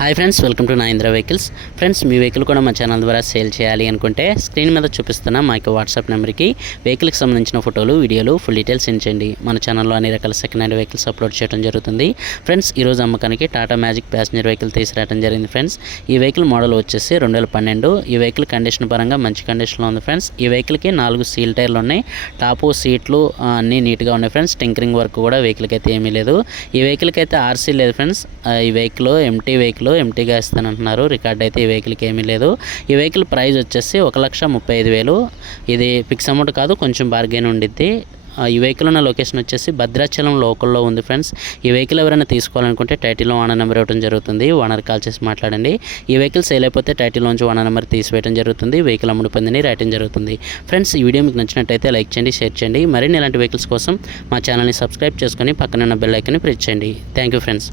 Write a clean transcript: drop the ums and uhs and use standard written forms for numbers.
Hi friends, welcome to Nayindra vehicles. Friends, మీ vehicle కూడా మా ఛానల్ ద్వారా సేల్ చేయాలి అనుకుంటే స్క్రీన్ మీద చూపిస్తున్న మా యొక్క వాట్సాప్ నెంబర్కి వెహికల్కి సంబంధించిన ఫోటోలు, వీడియోలు, ఫుల్ డీటెయిల్స్ సెండ్ చేయండి. మన ఛానల్లో అన్ని రకాల సెకండ్ హ్యాండ్ వెహికల్స్ అప్లోడ్ చేయడం జరుగుతుంది. ఫ్రెండ్స్, ఈరోజు అమ్మకానికి టాటా మ్యాజిక్ ప్యాసింజర్ వెహికల్ తీసుకురావడం జరిగింది. ఫ్రెండ్స్, ఈ వెహికల్ మోడల్ వచ్చేసి 2012. ఈ వెహికల్ కండిషన్ పరంగా మంచి కండిషన్లో ఉంది. ఫ్రెండ్స్, ఈ వెహికల్కి 4 సీల్ టైర్లు ఉన్నాయి. టాపు సీట్లు అన్నీ నీట్గా ఉన్నాయి. ఫ్రెండ్స్, టింకరింగ్ వర్క్ కూడా వెహికల్కి అయితే ఏమీ లేదు. ఈ వెహికల్కి అయితే ఆర్సీ లేదు. ఫ్రెండ్స్, ఈ వెహికల్ ఎంటీగా ఇస్తానంటున్నారు. రికార్డ్ అయితే ఈ వెహికల్కి ఏమీ లేదు. ఈ వెహికల్ ప్రైస్ వచ్చేసి 1,35,000. ఇది ఫిక్స్ అమౌంట్ కాదు, కొంచెం బార్గెన్ ఉండిద్ది. ఈ వెహికల్ ఉన్న లొకేషన్ వచ్చేసి భద్రాచలం లోకల్లో ఉంది. ఫ్రెండ్స్, ఈ వెహికల్ ఎవరైనా తీసుకోవాలనుకుంటే టైటిల్లో ఓనర్ నెంబర్ ఇవ్వడం జరుగుతుంది. ఓనర్ కాల్ చేసి మాట్లాడండి. ఈ వెహికల్ సేల్ అయిపోతే టైటిల్లోంచి ఓనర్ నెంబర్ తీసివేయడం జరుగుతుంది. వెహికల్ అమ్ముడు పొందని రాయటం జరుగుతుంది. ఫ్రెండ్స్, ఈ వీడియో మీకు నచ్చినట్టయితే లైక్ చేయండి, షేర్ చేయండి. మరిన్ని ఇలాంటి వెహికల్స్ కోసం మా ఛానల్ని సబ్స్క్రైబ్ చేసుకొని పక్కన ఉన్న బెల్ ఐకాన్ని ప్రెస్ చేయండి. Thank you friends.